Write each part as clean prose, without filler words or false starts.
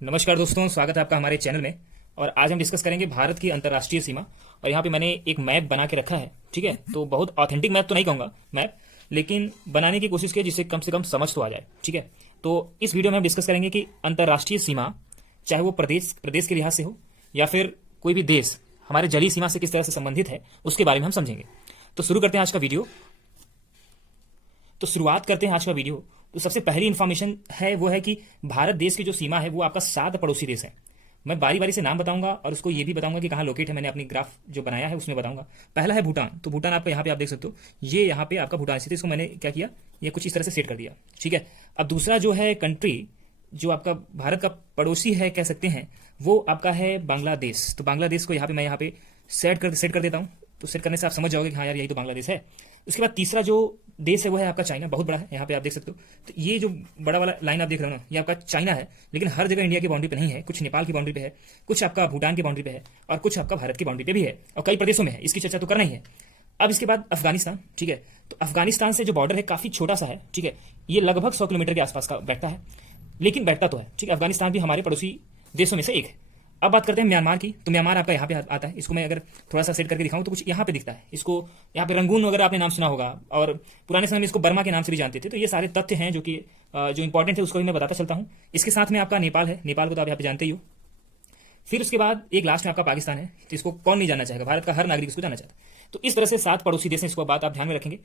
नमस्कार दोस्तों, स्वागत है आपका हमारे चैनल में। और आज हम डिस्कस करेंगे भारत की अंतर्राष्ट्रीय सीमा। और यहाँ पे मैंने एक मैप बना के रखा है, ठीक है। तो बहुत ऑथेंटिक मैप तो नहीं कहूँगा मैप, लेकिन बनाने की कोशिश की जिससे कम से कम समझ तो आ जाए, ठीक है। तो इस वीडियो में हम डिस्कस करेंगे कि अंतर्राष्ट्रीय सीमा, चाहे वो प्रदेश प्रदेश के लिहाज से हो या फिर कोई भी देश हमारे जलीय सीमा से किस तरह से संबंधित है, उसके बारे में हम समझेंगे। तो शुरू करते हैं आज का वीडियो। तो शुरुआत करते हैं आज का वीडियो। तो सबसे पहली इंफॉर्मेशन है वो है कि भारत देश की जो सीमा है वो आपका 7 पड़ोसी देश है। मैं बारी बारी से नाम बताऊंगा और उसको ये भी बताऊंगा कि कहाँ लोकेट है। मैंने अपनी ग्राफ जो बनाया है उसमें बताऊंगा। पहला है भूटान। तो भूटान आपका यहाँ पे आप देख सकते हो, ये यहाँ पे आपका भूटान स्थित है। इसको मैंने क्या किया, ये कुछ इस तरह से सेट कर दिया, ठीक है। अब दूसरा जो है कंट्री जो आपका भारत का पड़ोसी है कह सकते हैं, वो आपका है बांग्लादेश। तो बांग्लादेश को यहाँ पे मैं यहाँ पे सेट कर देता हूँ। तो सेट करने से आप समझ जाओगे कि हाँ यार यही तो बांग्लादेश है। उसके बाद तीसरा जो देश है वो है आपका चाइना। बहुत बड़ा है, यहाँ पे आप देख सकते हो। तो ये जो बड़ा वाला लाइन आप देख रहे हो ना, ये आपका चाइना है। लेकिन हर जगह इंडिया की बाउंड्री पे नहीं है, कुछ नेपाल की बाउंड्री पे है, कुछ आपका भूटान की बाउंड्री पे है और कुछ आपका भारत की बाउंड्री पे भी है और कई प्रदेशों में है। इसकी चर्चा तो करना ही है। अब इसके बाद अफगानिस्तान, ठीक है। तो अफगानिस्तान से जो बॉर्डर है काफी छोटा सा है, ठीक है। ये लगभग 100 किलोमीटर के आसपास का बैठता है, लेकिन बैठता तो है, ठीक है। अफगानिस्तान भी हमारे पड़ोसी देशों में से एक है। अब बात करते हैं म्यांमार की। तो म्यांमार आपका यहाँ पे आता है। इसको मैं अगर थोड़ा सा सेट करके दिखाऊं तो कुछ यहाँ पे दिखता है। इसको यहाँ पे रंगून वगैरह आपने नाम सुना होगा, और पुराने समय में इसको बर्मा के नाम से भी जानते थे। तो ये सारे तथ्य हैं जो कि जो इंपॉर्टेंट है उसको भी मैं बताता चलता हूँ। इसके साथ में आपका नेपाल है। नेपाल को तो आप यहाँ पे जानते ही हो। फिर उसके बाद एक लास्ट में आपका पाकिस्तान है, जिसको कौन नहीं जानना चाहेगा, भारत का हर नागरिक इसको जानना चाहता है। तो इस तरह से 7 पड़ोसी देश हैं, इसको बात आप ध्यान में रखेंगे।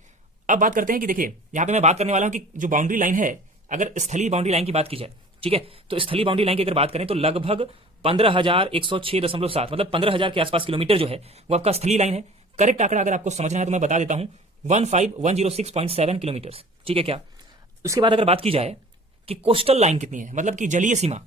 अब बात करते हैं कि देखिए यहाँ पे मैं बात करने वाला हूँ कि जो बाउंड्री लाइन है, अगर स्थलीय बाउंड्री लाइन की बात की जाए, ठीक है। तो स्थलीय बाउंड्री लाइन की अगर बात करें तो लगभग 15,106.7 मतलब 15,000 के आसपास किलोमीटर जो है वो आपका स्थलीय लाइन है। करेक्ट आंकड़ा अगर आपको समझना है तो मैं बता देता हूं, 15,106.7 किलोमीटर, ठीक है क्या। उसके बाद अगर बात की जाए कि कोस्टल लाइन कितनी है, मतलब कि जलीय सीमा,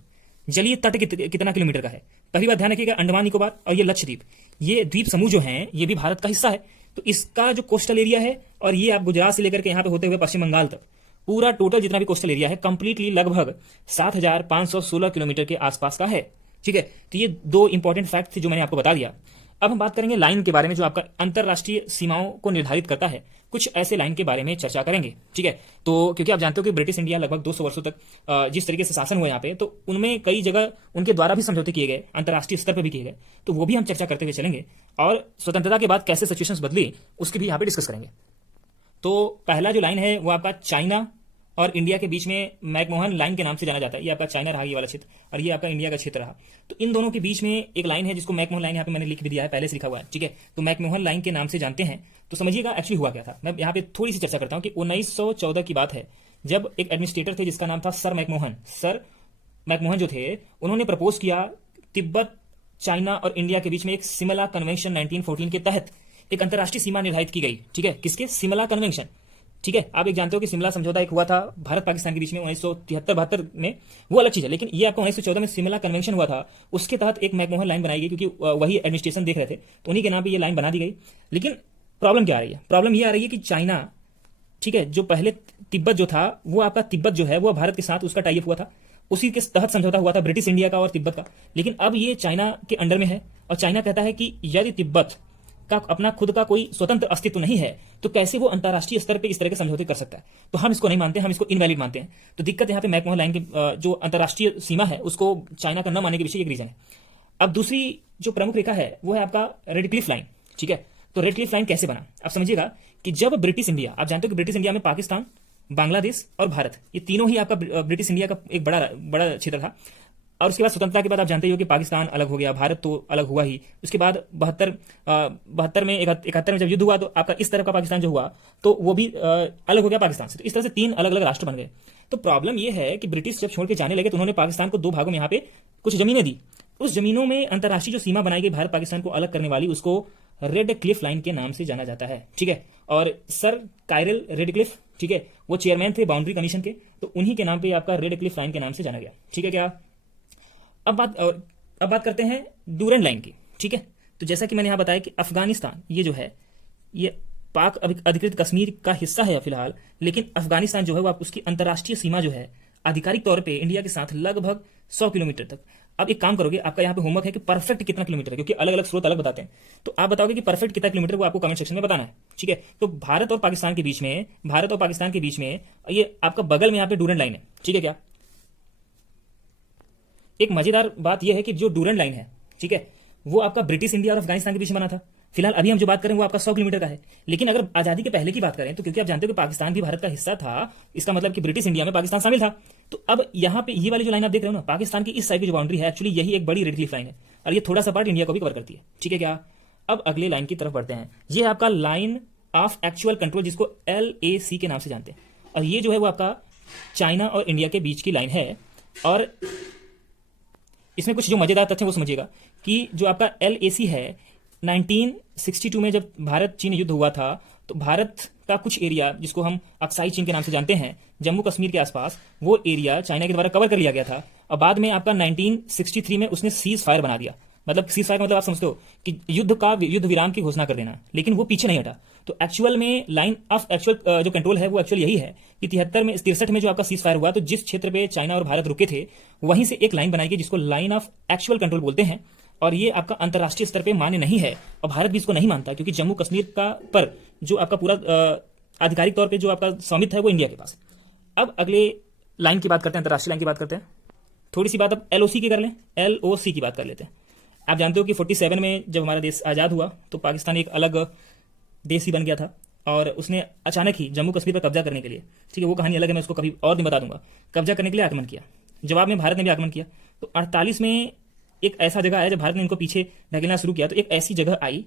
जलीय तट कितना किलोमीटर का है। पहली बात ध्यान रखिएगा, अंडमान निकोबार और ये लक्षद्वीप, ये द्वीप समूह जो हैं ये भी भारत का हिस्सा है। तो इसका जो कोस्टल एरिया है, और ये आप गुजरात से लेकर के यहाँ पे होते हुए पश्चिम बंगाल तक पूरा टोटल जितना भी कोस्टल एरिया है कंप्लीटली लगभग 7,516 किलोमीटर के आसपास का है, ठीक है। तो ये 2 इंपॉर्टेंट फैक्ट थे जो मैंने आपको बता दिया। अब हम बात करेंगे लाइन के बारे में, जो आपका अंतरराष्ट्रीय सीमाओं को निर्धारित करता है। कुछ ऐसे लाइन के बारे में चर्चा करेंगे, ठीक है। तो क्योंकि आप जानते हो कि ब्रिटिश इंडिया लगभग 200 वर्षों तक जिस तरीके से शासन हुआ यहाँ पे, तो उनमें कई जगह उनके द्वारा भी समझौते किए गए, अंतर्राष्ट्रीय स्तर पर भी किए गए। तो वो भी हम चर्चा करते हुए चलेंगे। और स्वतंत्रता के बाद कैसे सिचुएशंस बदली उसकी भी यहाँ पे डिस्कस करेंगे। तो पहला जो लाइन है वो आपका चाइना और इंडिया के बीच में मैकमोहन लाइन के नाम से जाना जाता है। ये आपका चाइना रहा ये वाला क्षेत्र, और ये आपका इंडिया का क्षेत्र रहा। तो इन दोनों के बीच में एक लाइन है जिसको मैकमोहन लाइन यहाँ पे मैंने लिख भी दिया है, पहले से लिखा हुआ है, ठीक है। तो मैकमोहन लाइन के नाम से जानते हैं। तो समझिएगा एक्चुअली हुआ क्या था। मैं यहाँ पे थोड़ी सी चर्चा करता हूँ कि 1914 की बात है, जब एक एडमिनिस्ट्रेटर थे जिसका नाम था सर मैकमोहन जो थे, उन्होंने प्रपोज किया तिब्बत, चाइना और इंडिया के बीच में एक सिमला कन्वेंशन 1914 के तहत एक अंतर्राष्ट्रीय सीमा निर्धारित की गई, ठीक है। किसके? सिमला कन्वेंशन, ठीक है। आप एक जानते हो कि सिमला समझौता एक हुआ था भारत पाकिस्तान के बीच में 1973-72 में, वो अलग चीज है। लेकिन ये आपका 1914 में सिमला कन्वेंशन हुआ था, उसके तहत एक मैकमोहन लाइन बनाई गई, क्योंकि वही एडमिनिस्ट्रेशन देख रहे थे, तो उन्हीं के नाम पे ये लाइन बना दी गई। लेकिन प्रॉब्लम क्या आ रही है? प्रॉब्लम ये आ रही है कि चाइना, ठीक है, जो पहले तिब्बत जो था वो आपका तिब्बत जो है वो भारत के साथ उसका टाई अप हुआ था, उसी के तहत समझौता हुआ था ब्रिटिश इंडिया का और तिब्बत का। लेकिन अब ये चाइना के अंडर में है, और चाइना कहता है कि यदि तिब्बत का अपना खुद का कोई स्वतंत्र अस्तित्व नहीं है तो कैसे वो अंतर्राष्ट्रीय स्तर पे इस तरह के समझौते कर सकता है। तो हम इसको नहीं मानते, हम इसको इनवैलिड मानते हैं। तो दिक्कत यहाँ पे मैकमोहन लाइन की जो अंतर्राष्ट्रीय सीमा है उसको चाइना का न मानने के पीछे एक रीजन है। अब दूसरी जो प्रमुख रेखा है वो है आपका रेड क्लिफ लाइन, ठीक है। तो रेड क्लिफ लाइन कैसे बना, आप समझिएगा कि जब ब्रिटिश इंडिया, आप जानते हो कि ब्रिटिश इंडिया में पाकिस्तान, बांग्लादेश और भारत, ये तीनों ही आपका ब्रिटिश इंडिया का एक बड़ा क्षेत्र था। और उसके बाद स्वतंत्रता के बाद आप जानते ही हो कि पाकिस्तान अलग हो गया, भारत तो अलग हुआ ही। उसके बाद 72 में 71 में जब युद्ध हुआ तो आपका इस तरफ का पाकिस्तान जो हुआ तो वो भी अलग हो गया पाकिस्तान से। तो इस तरह से 3 अलग अलग राष्ट्र बन गए। तो प्रॉब्लम ये है कि ब्रिटिश जब छोड़ के जाने लगे तो उन्होंने पाकिस्तान को 2 भागों में यहाँ पे कुछ जमीनें दी। उस जमीनों में अंतर्राष्ट्रीय जो सीमा बनाई गई भारत पाकिस्तान को अलग करने वाली, उसको रेड क्लिफ लाइन के नाम से जाना जाता है, ठीक है। और सर कायरल रेडक्लिफ, ठीक है, वो चेयरमैन थे बाउंड्री कमीशन के, तो उन्हीं के नाम पे आपका रेड क्लिफ लाइन के नाम से जाना गया, ठीक है क्या। अब बात करते हैं डूरेंट लाइन की, ठीक है। तो जैसा कि मैंने यहां बताया कि अफगानिस्तान ये जो है ये पाक अधिकृत कश्मीर का हिस्सा है फिलहाल, लेकिन अफगानिस्तान जो है वो उसकी अंतर्राष्ट्रीय सीमा जो है आधिकारिक तौर पे इंडिया के साथ लगभग 100 किलोमीटर तक। अब एक काम करोगे, आपका यहाँ पे होमवर्क है कि परफेक्ट कितना किलोमीटर है, क्योंकि अलग अलग स्रोत अलग बताते हैं। तो आप बताओगे कि परफेक्ट कितना किलोमीटर, वो आपको कमेंट सेक्शन में बताना है, ठीक है। तो भारत और पाकिस्तान के बीच में ये आपका बगल में यहाँ पे डूरेंट लाइन है, ठीक है क्या। एक मजेदार बात यह है कि जो डूरंड लाइन है, ठीक है, वो आपका ब्रिटिश इंडिया और अफगानिस्तान के बीच में बना था। फिलहाल अभी हम जो बात करें वो आपका 100 किलोमीटर का है। लेकिन अगर आजादी के पहले की बात करें तो क्योंकि आप जानते हो कि पाकिस्तान भी भारत का हिस्सा था, इसका मतलब कि ब्रिटिश इंडिया में पाकिस्तान शामिल था। तो अब यहाँ पे ये वाली जो लाइन आप देख रहे हो ना, पाकिस्तान की इस साइड की जो बाउंड्री है, एक्चुअली यही एक बड़ी रेड क्लिफ लाइन है और ये थोड़ा सा पार्ट इंडिया को भी कवर करती है, ठीक है क्या। अब अगले लाइन की तरफ बढ़ते हैं। ये है आपका लाइन ऑफ एक्चुअल कंट्रोल, जिसको LAC के नाम से जानते हैं। और ये जो है वो आपका चाइना और इंडिया के बीच की लाइन है। और इसमें कुछ जो मजेदार तथ्य वो समझिएगा कि जो आपका LAC है, 1962 में जब भारत चीन युद्ध हुआ था तो भारत का कुछ एरिया जिसको हम अक्साई चीन के नाम से जानते हैं, जम्मू कश्मीर के आसपास, वो एरिया चाइना के द्वारा कवर कर लिया गया था। और बाद में आपका 1963 में उसने सीज फायर बना दिया। मतलब सीज फायर मतलब आप समझते हो कि युद्ध विराम की घोषणा कर देना, लेकिन वो पीछे नहीं हटा। तो एक्चुअल में लाइन ऑफ एक्चुअल जो कंट्रोल है वो एक्चुअल यही है कि 63 में जो आपका सीज फायर हुआ तो जिस क्षेत्र पे चाइना और भारत रुके थे वहीं से एक लाइन बनाई गई जिसको लाइन ऑफ एक्चुअल कंट्रोल बोलते हैं। और ये आपका अंतर्राष्ट्रीय स्तर पे मान्य नहीं है और भारत भी इसको नहीं मानता, क्योंकि जम्मू कश्मीर का पर जो आपका पूरा आधिकारिक तौर पे जो आपका स्वामित्व है वो इंडिया के पास। अब अगले लाइन की बात करते हैं, अंतर्राष्ट्रीय लाइन की बात करते हैं। थोड़ी सी बात अब LOC की कर लें, LOC की बात कर लेते हैं। आप जानते हो कि 47 में जब हमारा देश आज़ाद हुआ तो पाकिस्तान एक अलग देश ही बन गया था और उसने अचानक ही जम्मू कश्मीर पर कब्जा करने के लिए, ठीक है, वो कहानी अलग है, मैं उसको कभी और दिन बता दूंगा, कब्जा करने के लिए आक्रमण किया। जवाब में भारत ने भी आक्रमण किया। तो 48 में एक ऐसा जगह आया जब भारत ने इनको पीछे ढकेलना शुरू किया, तो एक ऐसी जगह आई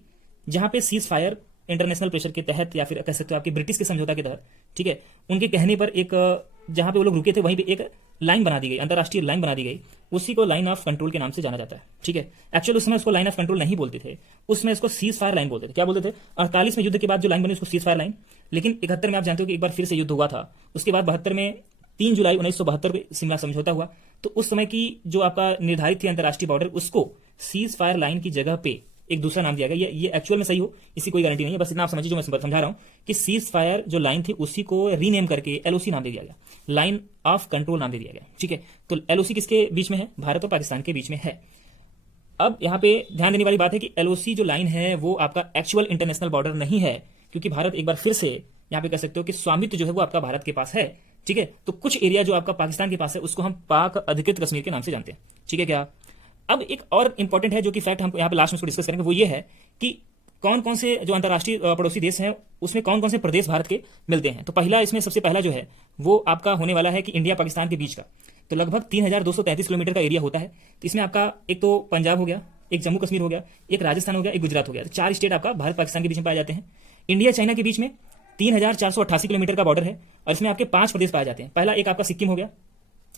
जहां पे सीज फायर इंटरनेशनल प्रेशर के तहत या फिर कह सकते हो आपके ब्रिटिश के समझौता के तहत, ठीक है, उनके कहने पर एक जहां पे वो लोग रुके थे वहीं पे एक लाइन बना दी गई, अंतर्राष्ट्रीय लाइन बना दी गई। उसी को लाइन ऑफ कंट्रोल के नाम से जाना जाता है, ठीक है। एक्चुअली उसमें उसको लाइन ऑफ कंट्रोल नहीं बोलते थे, उसमें इसको सीज फायर लाइन बोलते थे। क्या बोलते थे? 48 में युद्ध के बाद जो लाइन बनी उसको सीज फायर लाइन। लेकिन 71 में आप जानते हो कि एक बार फिर से युद्ध हुआ था। उसके बाद 72 में 3 जुलाई 1972 में शिमला समझौता हुआ। तो उस समय की जो आपका निर्धारित थी अंतर्राष्ट्रीय बॉर्डर, उसको सीज फायर लाइन की जगह पे एक दूसरा नाम दिया गया। ये एक्चुअल में सही हो इसकी कोई गारंटी नहीं है, बस इतना आप समझिए जो मैं समझा रहा हूं कि सीज फायर जो लाइन थी उसी को रीनेम करके LOC नाम दे दिया गया, लाइन ऑफ कंट्रोल नाम दे दिया गया, ठीक है। तो LOC किसके बीच में है? भारत और पाकिस्तान के बीच में है। अब यहां पे ध्यान देने वाली बात है कि LOC जो लाइन है वो आपका एक्चुअल इंटरनेशनल बॉर्डर नहीं है, क्योंकि भारत एक बार फिर से यहां पे कह सकते हो कि स्वामित्व जो है वो आपका भारत के पास है, ठीक है। तो कुछ एरिया जो आपका पाकिस्तान के पास है उसको हम पाक अधिकृत कश्मीर के नाम से जानते हैं, ठीक है क्या। अब एक और इंपॉर्टेंट है जो कि फैक्ट हम यहाँ पे लास्ट में उसको डिस्कस करेंगे, वो ये है कि कौन कौन से जो अंतर्राष्ट्रीय पड़ोसी देश हैं उसमें कौन कौन से प्रदेश भारत के मिलते हैं। तो पहला इसमें सबसे पहला जो है वो आपका होने वाला है कि इंडिया पाकिस्तान के बीच का, तो लगभग 3233 किलोमीटर का एरिया होता है। तो इसमें आपका एक तो पंजाब हो गया, एक जम्मू कश्मीर हो गया, एक राजस्थान हो गया, एक गुजरात हो गया। तो 4 स्टेट आपका भारत पाकिस्तान के बीच में पाए जाते हैं। इंडिया चाइना के बीच में 3488 किलोमीटर का बॉर्डर है और इसमें आपके 5 प्रदेश पाए जाते हैं। पहला एक आपका सिक्किम हो गया,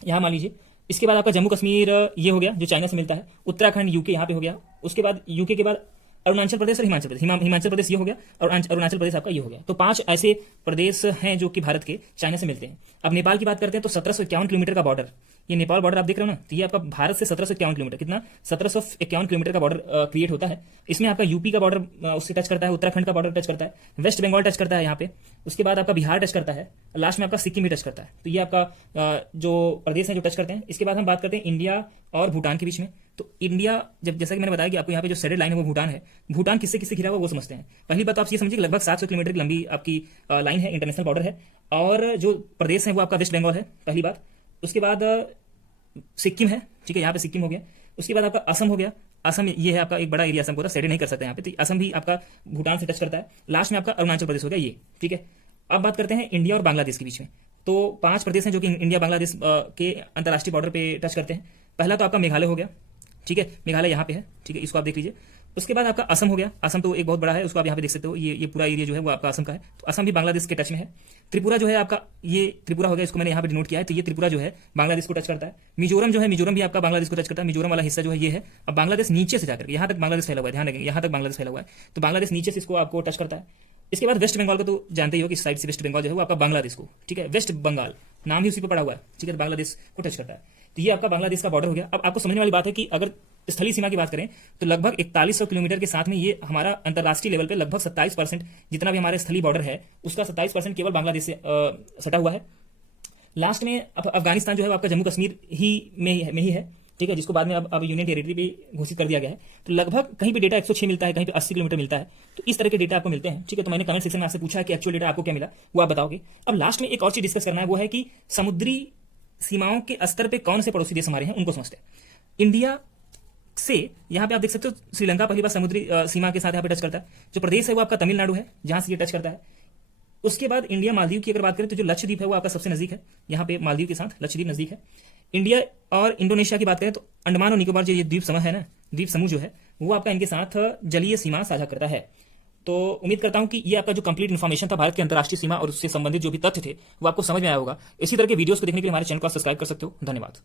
यहाँ मान लीजिए। इसके बाद आपका जम्मू कश्मीर ये हो गया जो चाइना से मिलता है। उत्तराखंड यूके यहाँ पे हो गया। उसके बाद यूके के बाद अरुणाचल प्रदेश और हिमाचल प्रदेश, हिमाचल प्रदेश ये हो गया और अरुणाचल प्रदेश आपका ये हो गया। तो 5 ऐसे प्रदेश हैं जो कि भारत के चाइना से मिलते हैं। अब नेपाल की बात करते हैं तो 1751 किलोमीटर का बॉर्डर, ये नेपाल बॉर्डर आप देख रहे हो ना, तो ये आपका भारत से 1751 किलोमीटर, कितना 1751 किलोमीटर का बॉर्डर क्रिएट होता है। इसमें आपका यूपी का बॉर्डर उससे टच करता है, उत्तराखंड का बॉर्डर टच करता है, वेस्ट बंगाल टच करता है यहाँ पे, उसके बाद आपका बिहार टच करता है, लास्ट में आपका सिक्किम भी टच करता है। तो ये आपका जो प्रदेश है जो टच करते हैं। इसके बाद हम बात करते हैं इंडिया और भूटान के बीच में। तो इंडिया जब जैसा कि मैंने बताया कि आपको यहाँ पे जो शेडेड लाइन है वो भूटान है। भूटान किससे किससे घिरा हुआ वो समझते हैं। पहली बात आप ये समझिए कि लगभग 700 किलोमीटर की लंबी आपकी लाइन है, इंटरनेशनल बॉर्डर है। और जो प्रदेश है वो आपका वेस्ट बंगाल है, पहली बात। उसके बाद सिक्किम है, ठीक है, यहाँ पे सिक्किम हो गया। उसके बाद आपका असम हो गया। असम ये है आपका एक बड़ा एरिया, असम को शेडेड नहीं कर सकते यहाँ पे, तो असम भी आपका भूटान से टच करता है। लास्ट में आपका अरुणाचल प्रदेश हो गया ये, ठीक है। अब बात करते हैं इंडिया और बांग्लादेश के बीच में। तो 5 प्रदेश हैं जो कि इंडिया बांग्लादेश के अंतर्राष्ट्रीय बॉर्डर पे टच करते हैं। पहला तो आपका मेघालय हो गया, ठीक है, मेघालय यहाँ पे है, ठीक है, इसको आप देख लीजिए। उसके बाद आपका असम हो गया। असम तो एक बहुत बड़ा है, उसको आप यहाँ पे देख सकते हो, ये पूरा एरिया जो है वो आपका असम का है। तो असम भी बांग्लादेश के टच में है। त्रिपुरा जो है आपका, ये त्रिपुरा हो गया, इसको मैंने यहाँ पे डिनोट किया है। तो ये त्रिपुरा जो है बांग्लादेश को टच करता है। मिजोरम जो है, मिजोरम भी आपका बांग्लादेश को टच करता है। मिजोरम वाला हिस्सा जो है ये है। अब बांग्लादेश नीचे से जाकर यहाँ तक बांग्लादेश फैला हुआ है, ध्यान रखेंगे, यहाँ तक बांग्लादेश फैला हुआ है। तो बांग्लादेश नीचे से इसको आपको टच करता है। इसके बाद वेस्ट बंगाल को तो जानते ही हो कि इस साइड से वेस्ट बंगाल जो है वो आपका बांग्लादेश को, ठीक है, वेस्ट बंगाल नाम ही उसी पर पड़ा हुआ है, ठीक है, बांग्लादेश को टच करता है। तो ये आपका बांग्लादेश का बॉर्डर हो गया। अब आपको समझने वाली बात है कि अगर स्थलीय सीमा की बात करें तो लगभग 4100 किलोमीटर के साथ में ये हमारा अंतर्राष्ट्रीय लेवल पे लगभग 27% जितना भी हमारे स्थलीय बॉर्डर है उसका 27% केवल बांग्लादेश से सटा हुआ है। लास्ट में अफगानिस्तान जो है आपका जम्मू कश्मीर में ही है, ठीक है, जिसको बाद में अब यूनियन टेरिटरी भी घोषित कर दिया गया है। तो लगभग कहीं पे डेटा 106 मिलता है, कहीं पे 80 किलोमीटर मिलता है। तो इस तरह के डेटा आपको मिलते हैं, ठीक है। तो मैंने कमेंट सेक्शन में आपसे पूछा है कि एक्चुअल डेटा आपको क्या मिला, वो आप बताओगे। अब लास्ट में एक और चीज डिस्कस करना है, वो है कि समुद्री सीमाओं के स्तर पे कौन से पड़ोसी देश हमारे हैं उनको समझते हैं। इंडिया से यहाँ पे आप देख सकते हो श्रीलंका पहली बार समुद्री सीमा के साथ यहाँ पे टच करता है। जो प्रदेश है वो आपका तमिलनाडु है, जहां से ये टच करता है। उसके बाद इंडिया मालदीव की अगर बात करें तो जो लक्षद्वीप है वो आपका सबसे नजदीक है, यहाँ पे मालदीव के साथ लक्षद्वीप नजदीक है। इंडिया और इंडोनेशिया की बात करें तो अंडमान और निकोबार जो ये द्वीप समूह है ना, द्वीप समूह जो है वो आपका इनके साथ जलीय सीमा साझा करता है। तो उम्मीद करता हूं कि ये आपका जो कंप्लीट इन्फॉर्मेशन था भारत की अंतर्राष्ट्रीय सीमा और उससे संबंधित जो भी तथ्य थे वो आपको समझ में आया होगा। इसी तरह के वीडियोस को देखने के लिए हमारे चैनल को सब्सक्राइब कर सकते हो। धन्यवाद।